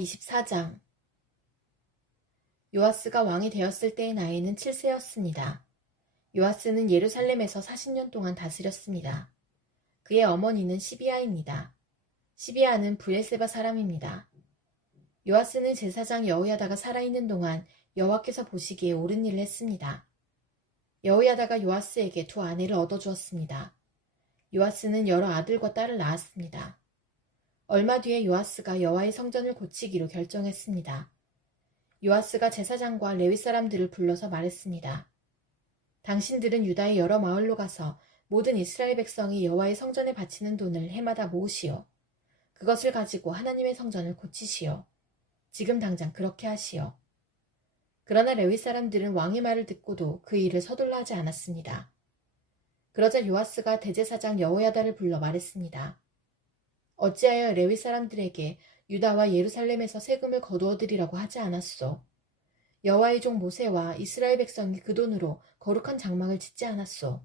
24장. 요아스가 왕이 되었을 때의 나이는 7세였습니다. 요아스는 예루살렘에서 40년 동안 다스렸습니다. 그의 어머니는 시비아입니다. 시비아는 브엘세바 사람입니다. 요아스는 제사장 여호야다가 살아있는 동안 여호와께서 보시기에 옳은 일을 했습니다. 여호야다가 요아스에게 두 아내를 얻어주었습니다. 요아스는 여러 아들과 딸을 낳았습니다. 얼마 뒤에 요아스가 여호와의 성전을 고치기로 결정했습니다. 요아스가 제사장과 레위 사람들을 불러서 말했습니다. 당신들은 유다의 여러 마을로 가서 모든 이스라엘 백성이 여호와의 성전에 바치는 돈을 해마다 모으시오. 그것을 가지고 하나님의 성전을 고치시오. 지금 당장 그렇게 하시오. 그러나 레위 사람들은 왕의 말을 듣고도 그 일을 서둘러 하지 않았습니다. 그러자 요아스가 대제사장 여호야다를 불러 말했습니다. 어찌하여 레위 사람들에게 유다와 예루살렘에서 세금을 거두어들이라고 하지 않았소? 여호와의 종 모세와 이스라엘 백성이 그 돈으로 거룩한 장막을 짓지 않았소?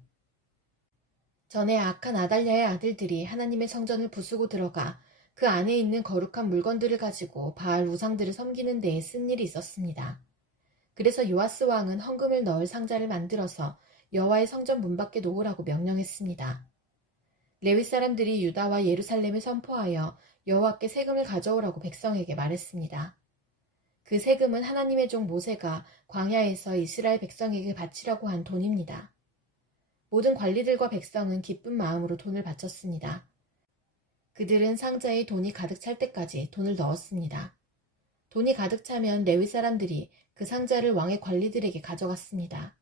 전에 악한 아달랴의 아들들이 하나님의 성전을 부수고 들어가 그 안에 있는 거룩한 물건들을 가지고 바알 우상들을 섬기는 데에 쓴 일이 있었습니다. 그래서 요아스 왕은 헌금을 넣을 상자를 만들어서 여호와의 성전 문 밖에 놓으라고 명령했습니다. 레위 사람들이 유다와 예루살렘을 선포하여 여호와께 세금을 가져오라고 백성에게 말했습니다. 그 세금은 하나님의 종 모세가 광야에서 이스라엘 백성에게 바치라고 한 돈입니다. 모든 관리들과 백성은 기쁜 마음으로 돈을 바쳤습니다. 그들은 상자에 돈이 가득 찰 때까지 돈을 넣었습니다. 돈이 가득 차면 레위 사람들이 그 상자를 왕의 관리들에게 가져갔습니다.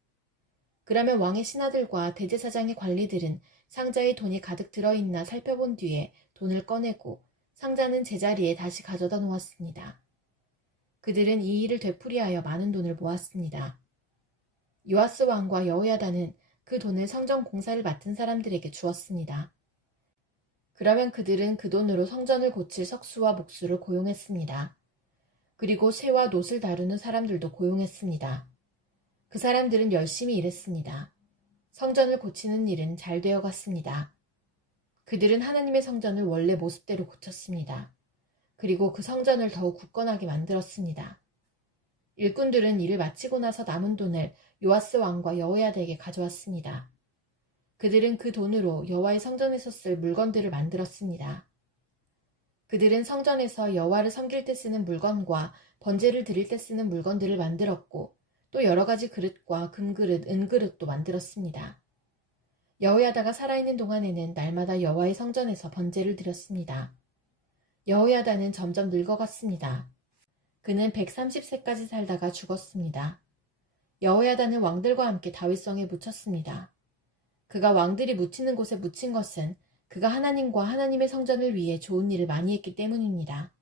그러면 왕의 신하들과 대제사장의 관리들은 상자에 돈이 가득 들어있나 살펴본 뒤에 돈을 꺼내고 상자는 제자리에 다시 가져다 놓았습니다. 그들은 이 일을 되풀이하여 많은 돈을 모았습니다. 요아스 왕과 여호야다는 그 돈을 성전 공사를 맡은 사람들에게 주었습니다. 그러면 그들은 그 돈으로 성전을 고칠 석수와 목수를 고용했습니다. 그리고 쇠와 놋을 다루는 사람들도 고용했습니다. 그 사람들은 열심히 일했습니다. 성전을 고치는 일은 잘 되어 갔습니다. 그들은 하나님의 성전을 원래 모습대로 고쳤습니다. 그리고 그 성전을 더욱 굳건하게 만들었습니다. 일꾼들은 일을 마치고 나서 남은 돈을 요아스 왕과 여호야다에게 가져왔습니다. 그들은 그 돈으로 여호와의 성전에서 쓸 물건들을 만들었습니다. 그들은 성전에서 여호와를 섬길 때 쓰는 물건과 번제를 드릴 때 쓰는 물건들을 만들었고 또 여러 가지 그릇과 금그릇, 은그릇도 만들었습니다. 여호야다가 살아있는 동안에는 날마다 여호와의 성전에서 번제를 드렸습니다. 여호야다는 점점 늙어갔습니다. 그는 130세까지 살다가 죽었습니다. 여호야다는 왕들과 함께 다윗성에 묻혔습니다. 그가 왕들이 묻히는 곳에 묻힌 것은 그가 하나님과 하나님의 성전을 위해 좋은 일을 많이 했기 때문입니다.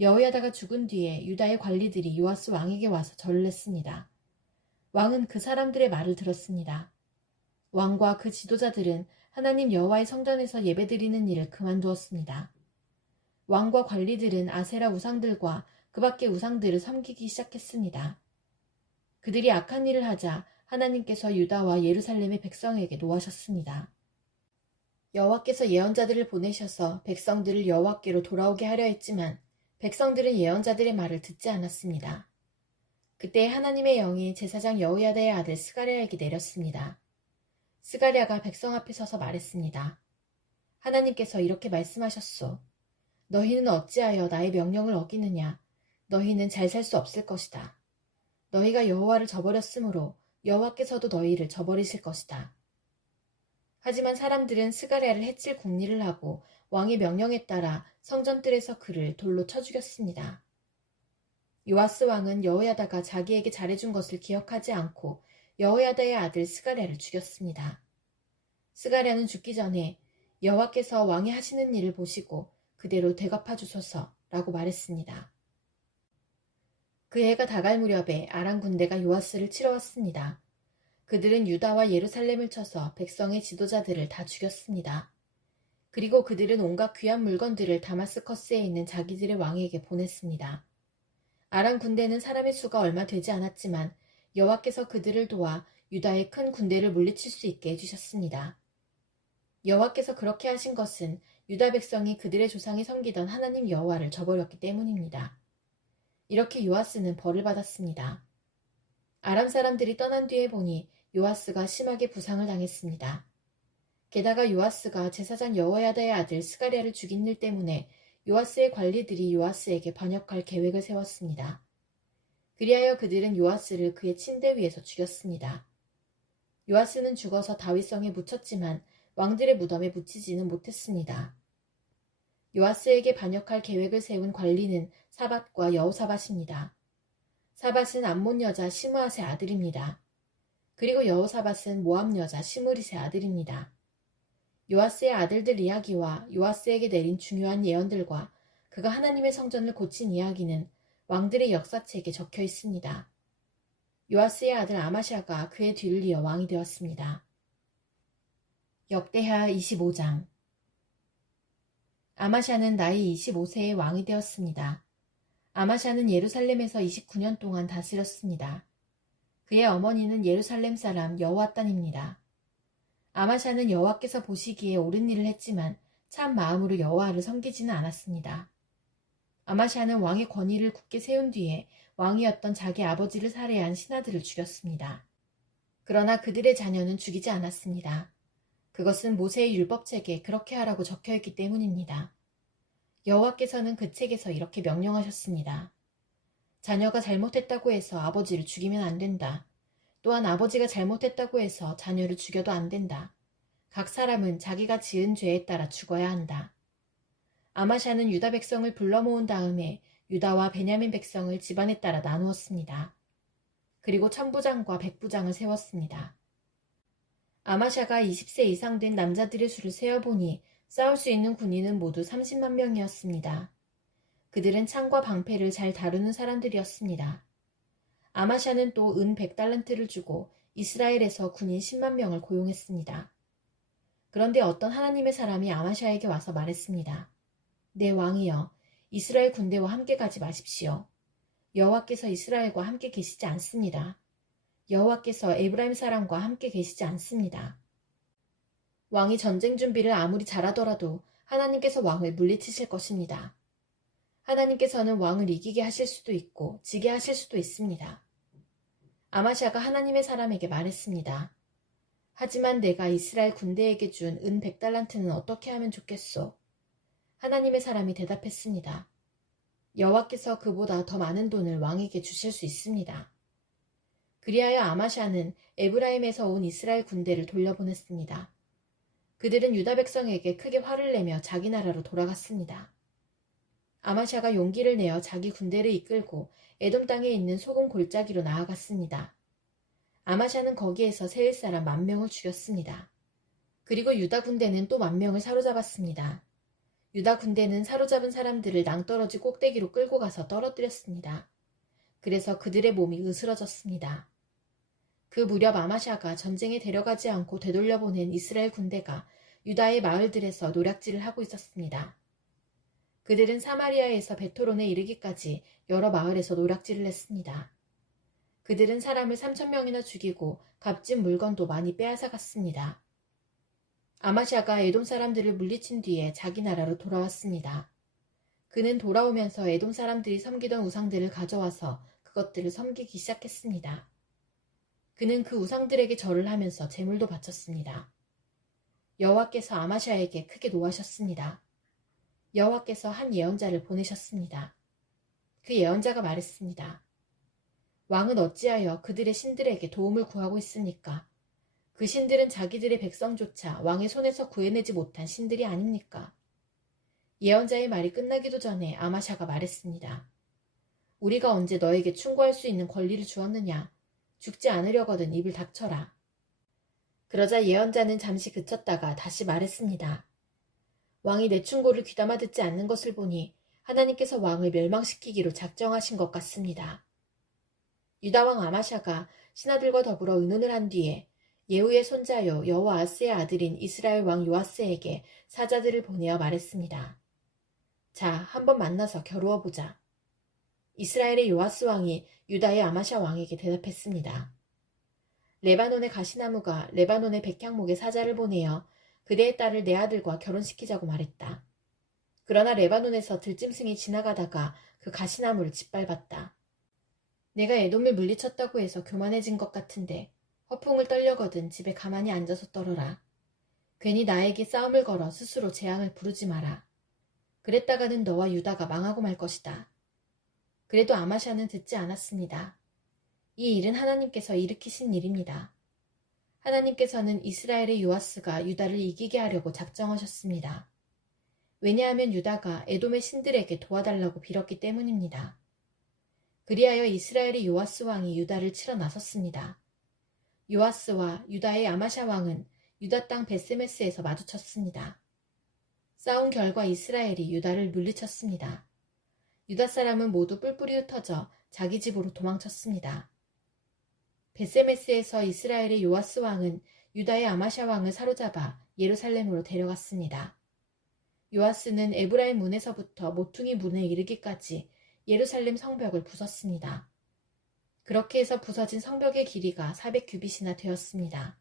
여호야다가 죽은 뒤에 유다의 관리들이 요아스 왕에게 와서 절을 했습니다. 왕은 그 사람들의 말을 들었습니다. 왕과 그 지도자들은 하나님 여호와의 성전에서 예배드리는 일을 그만두었습니다. 왕과 관리들은 아세라 우상들과 그 밖의 우상들을 섬기기 시작했습니다. 그들이 악한 일을 하자 하나님께서 유다와 예루살렘의 백성에게 노하셨습니다. 여호와께서 예언자들을 보내셔서 백성들을 여호와께로 돌아오게 하려 했지만 백성들은 예언자들의 말을 듣지 않았습니다. 그때 하나님의 영이 제사장 여호야다의 아들 스가랴에게 내렸습니다. 스가랴가 백성 앞에 서서 말했습니다. 하나님께서 이렇게 말씀하셨소. 너희는 어찌하여 나의 명령을 어기느냐. 너희는 잘 살 수 없을 것이다. 너희가 여호와를 저버렸으므로 여호와께서도 너희를 저버리실 것이다. 하지만 사람들은 스가랴를 해칠 궁리를 하고 왕의 명령에 따라 성전뜰에서 그를 돌로 쳐 죽였습니다. 요아스 왕은 여호야다가 자기에게 잘해준 것을 기억하지 않고 여호야다의 아들 스가랴를 죽였습니다. 스가랴는 죽기 전에 여호와께서 왕이 하시는 일을 보시고 그대로 되갚아 주소서라고 말했습니다. 그 해가 다갈 무렵에 아람 군대가 요아스를 치러 왔습니다. 그들은 유다와 예루살렘을 쳐서 백성의 지도자들을 다 죽였습니다. 그리고 그들은 온갖 귀한 물건들을 다마스커스에 있는 자기들의 왕에게 보냈습니다. 아람 군대는 사람의 수가 얼마 되지 않았지만 여호와께서 그들을 도와 유다의 큰 군대를 물리칠 수 있게 해주셨습니다. 여호와께서 그렇게 하신 것은 유다 백성이 그들의 조상이 섬기던 하나님 여호와를 저버렸기 때문입니다. 이렇게 요아스는 벌을 받았습니다. 아람 사람들이 떠난 뒤에 보니 요아스가 심하게 부상을 당했습니다. 게다가 요아스가 제사장 여호야다의 아들 스가랴를 죽인 일 때문에 요아스의 관리들이 요아스에게 반역할 계획을 세웠습니다. 그리하여 그들은 요아스를 그의 침대 위에서 죽였습니다. 요아스는 죽어서 다윗성에 묻혔지만 왕들의 무덤에 묻히지는 못했습니다. 요아스에게 반역할 계획을 세운 관리는 사밧과 여호사밧입니다. 사밧은 암몬 여자 시므앗의 아들입니다. 그리고 여호사밧은 모압 여자 시므릿의 아들입니다. 요아스의 아들들 이야기와 요아스에게 내린 중요한 예언들과 그가 하나님의 성전을 고친 이야기는 왕들의 역사책에 적혀 있습니다. 요아스의 아들 아마샤가 그의 뒤를 이어 왕이 되었습니다. 역대하 25장. 아마샤는 나이 25세에 왕이 되었습니다. 아마샤는 예루살렘에서 29년 동안 다스렸습니다. 그의 어머니는 예루살렘 사람 여호앗단입니다. 아마샤는 여호와께서 보시기에 옳은 일을 했지만 참 마음으로 여호와를 섬기지는 않았습니다. 아마샤는 왕의 권위를 굳게 세운 뒤에 왕이었던 자기 아버지를 살해한 신하들을 죽였습니다. 그러나 그들의 자녀는 죽이지 않았습니다. 그것은 모세의 율법책에 그렇게 하라고 적혀있기 때문입니다. 여호와께서는 그 책에서 이렇게 명령하셨습니다. 자녀가 잘못했다고 해서 아버지를 죽이면 안 된다. 또한 아버지가 잘못했다고 해서 자녀를 죽여도 안 된다. 각 사람은 자기가 지은 죄에 따라 죽어야 한다. 아마샤는 유다 백성을 불러 모은 다음에 유다와 베냐민 백성을 집안에 따라 나누었습니다. 그리고 천부장과 백부장을 세웠습니다. 아마샤가 20세 이상 된 남자들의 수를 세어보니 싸울 수 있는 군인은 모두 30만 명이었습니다. 그들은 창과 방패를 잘 다루는 사람들이었습니다. 아마샤는 또 은 100달란트를 주고 이스라엘에서 군인 10만 명을 고용했습니다. 그런데 어떤 하나님의 사람이 아마샤에게 와서 말했습니다. 내 왕이여, 이스라엘 군대와 함께 가지 마십시오. 여호와께서 이스라엘과 함께 계시지 않습니다. 여호와께서 에브라임 사람과 함께 계시지 않습니다. 왕이 전쟁 준비를 아무리 잘하더라도 하나님께서 왕을 물리치실 것입니다. 하나님께서는 왕을 이기게 하실 수도 있고 지게 하실 수도 있습니다. 아마샤가 하나님의 사람에게 말했습니다. 하지만 내가 이스라엘 군대에게 준 은 100달란트는 어떻게 하면 좋겠소? 하나님의 사람이 대답했습니다. 여호와께서 그보다 더 많은 돈을 왕에게 주실 수 있습니다. 그리하여 아마샤는 에브라임에서 온 이스라엘 군대를 돌려보냈습니다. 그들은 유다 백성에게 크게 화를 내며 자기 나라로 돌아갔습니다. 아마샤가 용기를 내어 자기 군대를 이끌고 에돔 땅에 있는 소금 골짜기로 나아갔습니다. 아마샤는 거기에서 세일 사람 10,000명을 죽였습니다. 그리고 유다 군대는 또 10,000명을 사로잡았습니다. 유다 군대는 사로잡은 사람들을 낭떠러지 꼭대기로 끌고 가서 떨어뜨렸습니다. 그래서 그들의 몸이 으스러졌습니다. 그 무렵 아마샤가 전쟁에 데려가지 않고 되돌려보낸 이스라엘 군대가 유다의 마을들에서 노략질을 하고 있었습니다. 그들은 사마리아에서 베토론에 이르기까지 여러 마을에서 노략질을 했습니다. 그들은 사람을 3,000명이나 죽이고 값진 물건도 많이 빼앗아 갔습니다. 아마샤가 에돔 사람들을 물리친 뒤에 자기 나라로 돌아왔습니다. 그는 돌아오면서 에돔 사람들이 섬기던 우상들을 가져와서 그것들을 섬기기 시작했습니다. 그는 그 우상들에게 절을 하면서 제물도 바쳤습니다. 여호와께서 아마샤에게 크게 노하셨습니다. 여호와께서 한 예언자를 보내셨습니다. 그 예언자가 말했습니다. 왕은 어찌하여 그들의 신들에게 도움을 구하고 있습니까? 그 신들은 자기들의 백성조차 왕의 손에서 구해내지 못한 신들이 아닙니까? 예언자의 말이 끝나기도 전에 아마샤가 말했습니다. 우리가 언제 너에게 충고할 수 있는 권리를 주었느냐? 죽지 않으려거든 입을 닥쳐라. 그러자 예언자는 잠시 그쳤다가 다시 말했습니다. 왕이 내 충고를 귀담아 듣지 않는 것을 보니 하나님께서 왕을 멸망시키기로 작정하신 것 같습니다. 유다왕 아마샤가 신하들과 더불어 의논을 한 뒤에 예후의 손자요 여호아스의 아들인 이스라엘 왕 요아스에게 사자들을 보내어 말했습니다. 자, 한번 만나서 겨루어보자. 이스라엘의 요아스 왕이 유다의 아마샤 왕에게 대답했습니다. 레바논의 가시나무가 레바논의 백향목에 사자를 보내어 그대의 딸을 내 아들과 결혼시키자고 말했다. 그러나 레바논에서 들짐승이 지나가다가 그 가시나무를 짓밟았다. 내가 에돔을 물리쳤다고 해서 교만해진 것 같은데 허풍을 떨려거든 집에 가만히 앉아서 떨어라. 괜히 나에게 싸움을 걸어 스스로 재앙을 부르지 마라. 그랬다가는 너와 유다가 망하고 말 것이다. 그래도 아마샤는 듣지 않았습니다. 이 일은 하나님께서 일으키신 일입니다. 하나님께서는 이스라엘의 요아스가 유다를 이기게 하려고 작정하셨습니다. 왜냐하면 유다가 에돔의 신들에게 도와달라고 빌었기 때문입니다. 그리하여 이스라엘의 요아스 왕이 유다를 치러 나섰습니다. 요아스와 유다의 아마샤 왕은 유다 땅 베스메스에서 마주쳤습니다. 싸운 결과 이스라엘이 유다를 물리쳤습니다. 유다 사람은 모두 뿔뿔이 흩어져 자기 집으로 도망쳤습니다. 베세메스에서 이스라엘의 요아스 왕은 유다의 아마샤 왕을 사로잡아 예루살렘으로 데려갔습니다. 요아스는 에브라임 문에서부터 모퉁이 문에 이르기까지 예루살렘 성벽을 부쉈습니다. 그렇게 해서 부서진 성벽의 길이가 400규빗이나 되었습니다.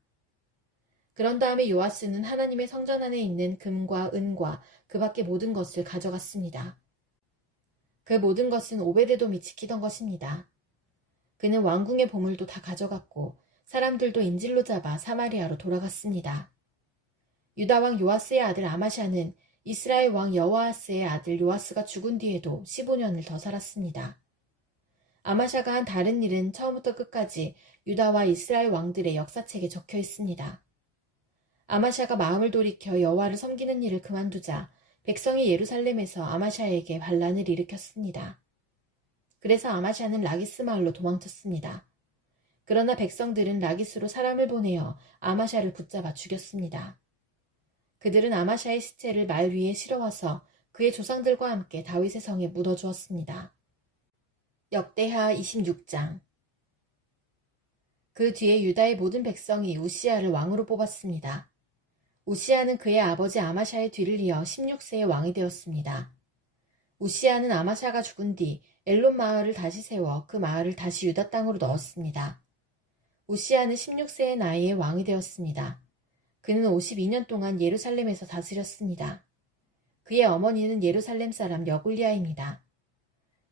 그런 다음에 요아스는 하나님의 성전 안에 있는 금과 은과 그 밖의 모든 것을 가져갔습니다. 그 모든 것은 오베데돔이 지키던 것입니다. 그는 왕궁의 보물도 다 가져갔고 사람들도 인질로 잡아 사마리아로 돌아갔습니다. 유다 왕 요아스의 아들 아마샤는 이스라엘 왕 여호아스의 아들 요아스가 죽은 뒤에도 15년을 더 살았습니다. 아마샤가 한 다른 일은 처음부터 끝까지 유다와 이스라엘 왕들의 역사책에 적혀 있습니다. 아마샤가 마음을 돌이켜 여호와를 섬기는 일을 그만두자 백성이 예루살렘에서 아마샤에게 반란을 일으켰습니다. 그래서 아마샤는 라기스 마을로 도망쳤습니다. 그러나 백성들은 라기스로 사람을 보내어 아마샤를 붙잡아 죽였습니다. 그들은 아마샤의 시체를 말 위에 실어와서 그의 조상들과 함께 다윗의 성에 묻어주었습니다. 역대하 26장. 그 뒤에 유다의 모든 백성이 우시아를 왕으로 뽑았습니다. 우시아는 그의 아버지 아마샤의 뒤를 이어 16세의 왕이 되었습니다. 우시아는 아마샤가 죽은 뒤 엘론 마을을 다시 세워 그 마을을 다시 유다 땅으로 넣었습니다. 우시아는 16세의 나이에 왕이 되었습니다. 그는 52년 동안 예루살렘에서 다스렸습니다. 그의 어머니는 예루살렘 사람 여굴리아입니다.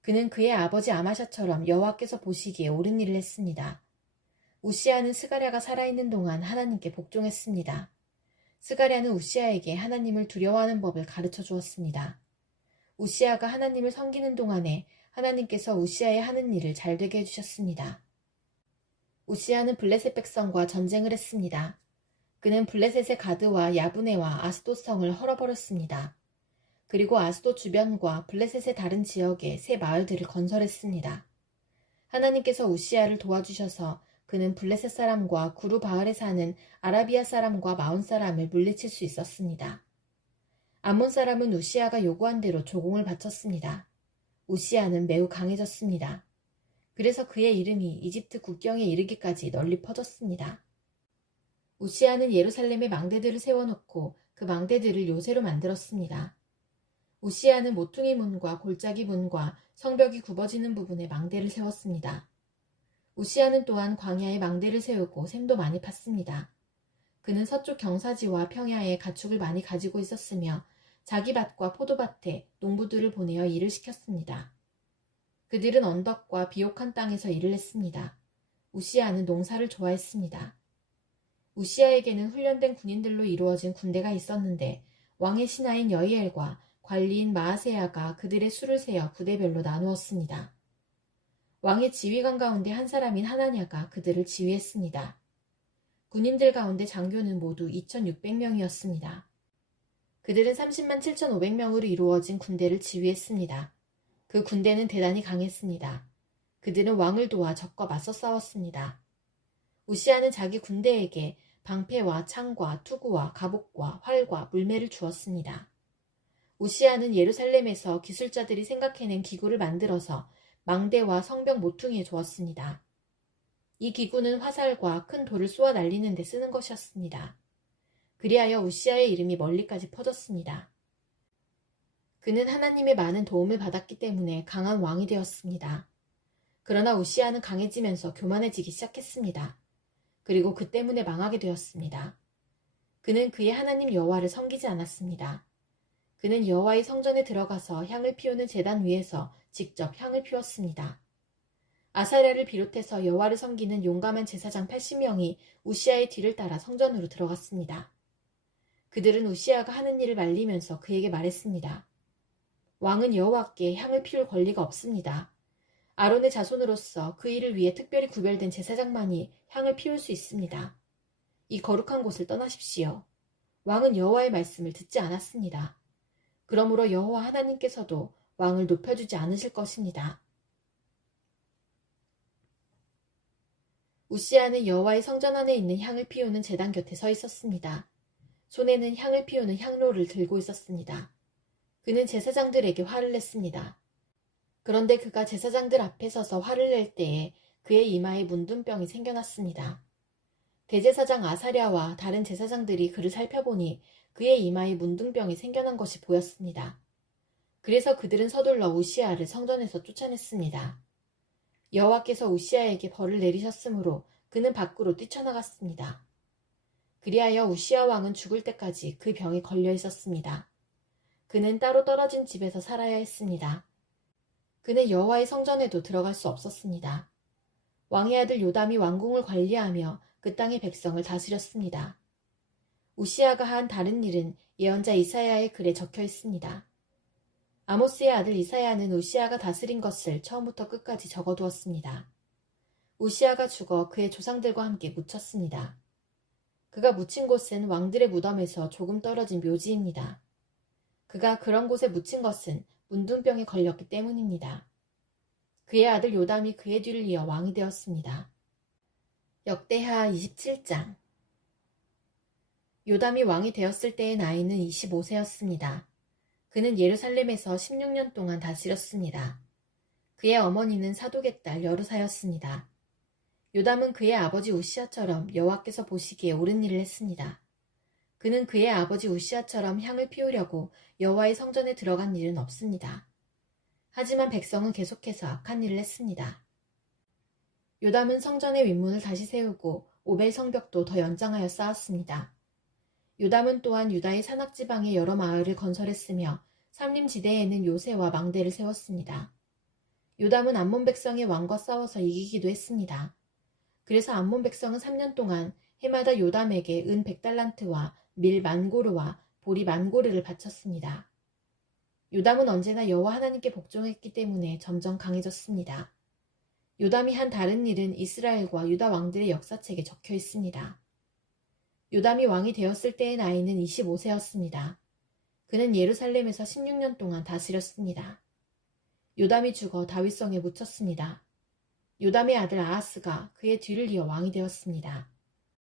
그는 그의 아버지 아마샤처럼 여호와께서 보시기에 옳은 일을 했습니다. 우시아는 스가랴가 살아있는 동안 하나님께 복종했습니다. 스가랴는 우시아에게 하나님을 두려워하는 법을 가르쳐 주었습니다. 우시아가 하나님을 섬기는 동안에 하나님께서 우시아의 하는 일을 잘되게 해주셨습니다. 우시아는 블레셋 백성과 전쟁을 했습니다. 그는 블레셋의 가드와 야브네와 아스돗 성을 헐어버렸습니다. 그리고 아스돗 주변과 블레셋의 다른 지역에 새 마을들을 건설했습니다. 하나님께서 우시아를 도와주셔서 그는 블레셋 사람과 구루 바알에 사는 아라비아 사람과 마온 사람을 물리칠 수 있었습니다. 암몬 사람은 우시아가 요구한 대로 조공을 바쳤습니다. 우시아는 매우 강해졌습니다. 그래서 그의 이름이 이집트 국경에 이르기까지 널리 퍼졌습니다. 우시아는 예루살렘에 망대들을 세워놓고 그 망대들을 요새로 만들었습니다. 우시아는 모퉁이 문과 골짜기 문과 성벽이 굽어지는 부분에 망대를 세웠습니다. 우시아는 또한 광야에 망대를 세우고 샘도 많이 팠습니다. 그는 서쪽 경사지와 평야에 가축을 많이 가지고 있었으며 자기 밭과 포도밭에 농부들을 보내어 일을 시켰습니다. 그들은 언덕과 비옥한 땅에서 일을 했습니다. 우시아는 농사를 좋아했습니다. 우시아에게는 훈련된 군인들로 이루어진 군대가 있었는데 왕의 신하인 여이엘과 관리인 마아세야가 그들의 수를 세어 부대별로 나누었습니다. 왕의 지휘관 가운데 한 사람인 하나냐가 그들을 지휘했습니다. 군인들 가운데 장교는 모두 2600명이었습니다. 그들은 30만 7500명으로 이루어진 군대를 지휘했습니다. 그 군대는 대단히 강했습니다. 그들은 왕을 도와 적과 맞서 싸웠습니다. 우시아는 자기 군대에게 방패와 창과 투구와 갑옷과 활과 물매를 주었습니다. 우시아는 예루살렘에서 기술자들이 생각해낸 기구를 만들어서 망대와 성벽 모퉁이에 주었습니다. 이 기구는 화살과 큰 돌을 쏘아 날리는 데 쓰는 것이었습니다. 그리하여 우시아의 이름이 멀리까지 퍼졌습니다. 그는 하나님의 많은 도움을 받았기 때문에 강한 왕이 되었습니다. 그러나 우시아는 강해지면서 교만해지기 시작했습니다. 그리고 그 때문에 망하게 되었습니다. 그는 그의 하나님 여호와를 섬기지 않았습니다. 그는 여호와의 성전에 들어가서 향을 피우는 제단 위에서 직접 향을 피웠습니다. 아사랴를 비롯해서 여호와를 섬기는 용감한 제사장 80명이 우시아의 뒤를 따라 성전으로 들어갔습니다. 그들은 우시아가 하는 일을 말리면서 그에게 말했습니다. 왕은 여호와께 향을 피울 권리가 없습니다. 아론의 자손으로서 그 일을 위해 특별히 구별된 제사장만이 향을 피울 수 있습니다. 이 거룩한 곳을 떠나십시오. 왕은 여호와의 말씀을 듣지 않았습니다. 그러므로 여호와 하나님께서도 왕을 높여주지 않으실 것입니다. 우시아는 여호와의 성전 안에 있는 향을 피우는 제단 곁에 서 있었습니다. 손에는 향을 피우는 향로를 들고 있었습니다. 그는 제사장들에게 화를 냈습니다. 그런데 그가 제사장들 앞에 서서 화를 낼 때에 그의 이마에 문둥병이 생겨났습니다. 대제사장 아사랴와 다른 제사장들이 그를 살펴보니 그의 이마에 문둥병이 생겨난 것이 보였습니다. 그래서 그들은 서둘러 우시아를 성전에서 쫓아냈습니다. 여호와께서 우시아에게 벌을 내리셨으므로 그는 밖으로 뛰쳐나갔습니다. 그리하여 우시아 왕은 죽을 때까지 그 병에 걸려 있었습니다. 그는 따로 떨어진 집에서 살아야 했습니다. 그는 여호와의 성전에도 들어갈 수 없었습니다. 왕의 아들 요담이 왕궁을 관리하며 그 땅의 백성을 다스렸습니다. 우시아가 한 다른 일은 예언자 이사야의 글에 적혀 있습니다. 아모스의 아들 이사야는 우시아가 다스린 것을 처음부터 끝까지 적어두었습니다. 우시아가 죽어 그의 조상들과 함께 묻혔습니다. 그가 묻힌 곳은 왕들의 무덤에서 조금 떨어진 묘지입니다. 그가 그런 곳에 묻힌 것은 문둥병에 걸렸기 때문입니다. 그의 아들 요담이 그의 뒤를 이어 왕이 되었습니다. 역대하 27장. 요담이 왕이 되었을 때의 나이는 25세였습니다. 그는 예루살렘에서 16년 동안 다스렸습니다. 그의 어머니는 사독의 딸 여루사였습니다. 요담은 그의 아버지 우시아처럼 여호와께서 보시기에 옳은 일을 했습니다. 그는 그의 아버지 우시아처럼 향을 피우려고 여호와의 성전에 들어간 일은 없습니다. 하지만 백성은 계속해서 악한 일을 했습니다. 요담은 성전의 윗문을 다시 세우고 오벨 성벽도 더 연장하여 쌓았습니다. 요담은 또한 유다의 산악지방에 여러 마을을 건설했으며 삼림지대에는 요새와 망대를 세웠습니다. 요담은 암몬 백성의 왕과 싸워서 이기기도 했습니다. 그래서 암몬 백성은 3년 동안 해마다 요담에게 은 100달란트와 밀 10,000고르와 보리 10,000고르를 바쳤습니다. 요담은 언제나 여호와 하나님께 복종했기 때문에 점점 강해졌습니다. 요담이 한 다른 일은 이스라엘과 유다 왕들의 역사책에 적혀 있습니다. 요담이 왕이 되었을 때의 나이는 25세였습니다. 그는 예루살렘에서 16년 동안 다스렸습니다. 요담이 죽어 다윗성에 묻혔습니다. 요담의 아들 아하스가 그의 뒤를 이어 왕이 되었습니다.